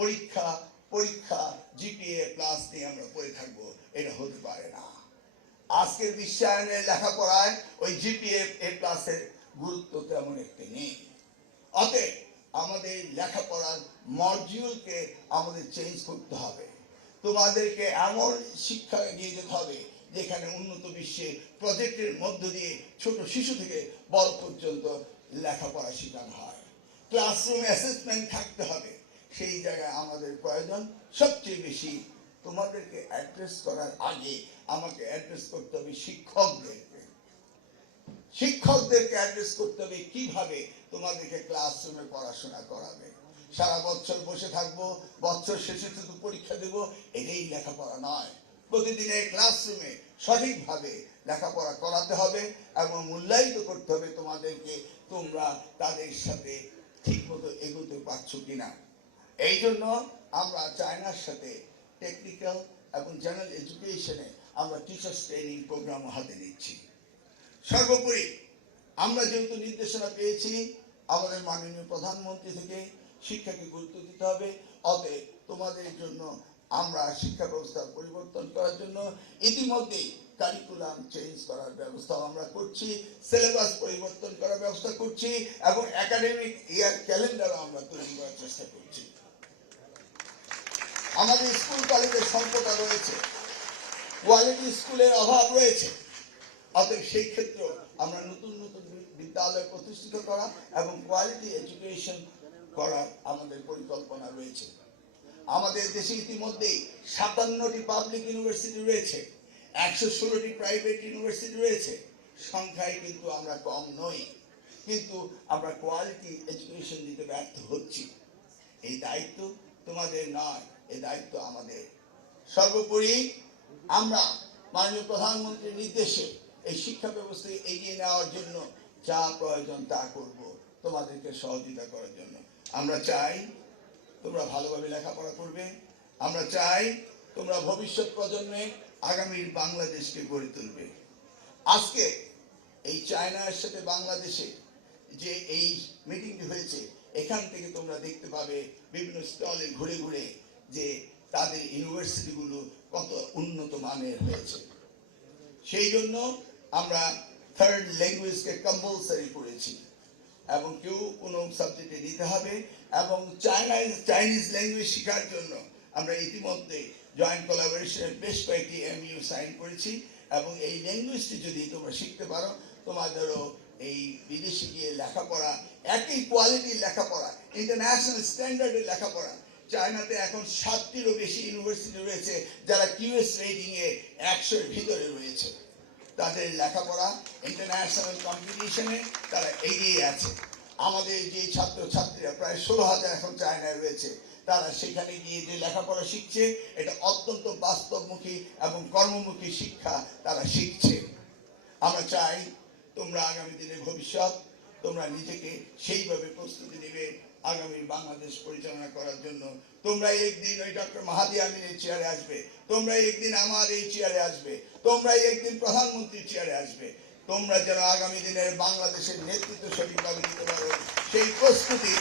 পরীক্ষা পরীক্ষা GPA plus নিয়ে আমরা পড়ে থাকবো, এটা হতে পারে না। আজকের বিশ্বায়নের লেখাপড়ায় ওই জিপিএ প্লাসের গুরুত্ব তেমন একটি নেই। অতএব আমাদের লেখাপড়ার মডিউলকে আমাদের চেঞ্জ করতে হবে। তোমাদেরকে এমন শিক্ষা এগিয়ে যেতে হবে যেখানে উন্নত বিশ্বে প্রজেক্টের মধ্য দিয়ে ছোট শিশু থেকে বড় পর্যন্ত লেখাপড়া শেখানো হয়। ক্লাসরুম অ্যাসেসমেন্ট থাকতে হবে। সেই জায়গায় আমাদের প্রয়োজন সবচেয়ে বেশি তোমাদেরকে অ্যাড্রেস করার আগে আমাকে অ্যাড্রেস করতে হবে শিক্ষকদেরকে। শিক্ষকদেরকে অ্যাড্রেস করতে হবে কিভাবে তোমাদেরকে ক্লাসরুমে পড়াশোনা করাবে। সারা বছর বসে থাকবো, বছর শেষে শুধু পরীক্ষা দেব, এটাই লেখাপড়া নয়। প্রতিদিনের ক্লাসরুমে সঠিকভাবে লেখাপড়া করাতে হবে এবং মূল্যায়িত করতে হবে তোমাদেরকে, তোমরা তাদের সাথে ঠিকমতো এগোতে পারছো কিনা। এই জন্য আমরা চায়নার সাথে টেকনিক্যাল এবং জেনারেল এডুকেশনে আমরা টিচার্স ট্রেনিং প্রোগ্রাম হাতে নিচ্ছি। সর্বোপরি আমরা যেহেতু নির্দেশনা পেয়েছি আমাদের মাননীয় প্রধানমন্ত্রী থেকে শিক্ষাকে গুরুত্ব দিতে হবে, অতএব তোমাদের জন্য আমরা শিক্ষা ব্যবস্থা পরিবর্তন করার জন্য ইতিমধ্যেই কারিকুলাম চেঞ্জ করার ব্যবস্থা আমরা করছি, সিলেবাস পরিবর্তন করার ব্যবস্থা করছি এবং একাডেমিক ইয়ার ক্যালেন্ডারও আমরা তৈরি করার চেষ্টা করছি। আমাদের স্কুল কলেজের সংকট রয়েছে, কোয়ালিটি স্কুলের অভাব রয়েছে। অতএব সেই ক্ষেত্রে আমরা নতুন নতুন বিদ্যালয় প্রতিষ্ঠিত করা এবং কোয়ালিটি এডুকেশন করার আমাদের পরিকল্পনা রয়েছে। আমাদের দেশে ইতিমধ্যেই 57টি পাবলিক ইউনিভার্সিটি রয়েছে, 116টি প্রাইভেট ইউনিভার্সিটি রয়েছে। সংখ্যায় কিন্তু আমরা কম নই, কিন্তু আমরা কোয়ালিটি এডুকেশন দিতে ব্যর্থ হচ্ছি। এই দায়িত্ব তোমাদের নয়, এই দায়িত্ব আমাদের। সর্বোপরি আমরা মাননীয় প্রধানমন্ত্রীর নির্দেশে এই শিক্ষা ব্যবস্থাকে এগিয়ে নেওয়ার জন্য যা প্রয়োজন তা করব তোমাদেরকে সহযোগিতা করার জন্য। আমরা চাই তোমরা ভালোভাবে লেখাপড়া করবে, আমরা চাই তোমরা ভবিষ্যৎ প্রজন্মে আগামীর বাংলাদেশকে গড়ে তুলবে। আজকে এই চায়নার সাথে বাংলাদেশে যে এই মিটিংটি হয়েছে, এখান থেকে তোমরা দেখতে পাবে বিভিন্ন স্টলে ঘুরে ঘুরে যে তাদের ইউনিভার্সিটিগুলো কত উন্নত মানের হয়েছে। সেই জন্য আমরা থার্ড ল্যাঙ্গুয়েজকে কম্পালসারি করেছি এবং কেউ কোনো সাবজেক্টে নিতে হবে এবং চাইনিজ ল্যাঙ্গুয়েজ শেখার জন্য আমরা ইতিমধ্যে জয়েন্ট কোলাবোরেশনের বেশ কয়েকটি এমইউ সাইন করেছি এবং এই ল্যাঙ্গুয়েজটি যদি তোমরা শিখতে পারো তোমাদেরও এই বিদেশে গিয়ে লেখাপড়া, একই কোয়ালিটির লেখাপড়া, ইন্টারন্যাশনাল স্ট্যান্ডার্ডের লেখাপড়া। চায়নাতে এখন 7টিরও বেশি ইউনিভার্সিটি রয়েছে যারা কিউএস রেটিং এ 100-এর ভিতরে রয়েছে। তাদের লেখাপড়া ইন্টারন্যাশনাল কম্পিটিশনে তারা এগিয়ে আছে। আমাদের যে ছাত্রছাত্রীরা প্রায় 16,000 এখন চায়নায় রয়েছে, তারা সেখানে গিয়ে যে লেখাপড়া শিখছে এটা অত্যন্ত বাস্তবমুখী এবং কর্মমুখী শিক্ষা তারা শিখছে। আমরা চাই তোমরা আগামী দিনের ভবিষ্যৎ তোমরা নিজেকে সেইভাবে প্রস্তুতি নেবে আগামী বাংলাদেশ পরিচালনা করার জন্য। তোমরা একদিন ওই ডক্টর মাহাদি আমিনের চেয়ারে আসবে, তোমরা একদিন আমার এই চেয়ারে আসবে, তোমরা একদিন প্রধানমন্ত্রীর চেয়ারে আসবে। তোমরা যেন আগামী দিনের বাংলাদেশের নেতৃত্ব সঠিকভাবে দিতে পারো সেই প্রস্তুতি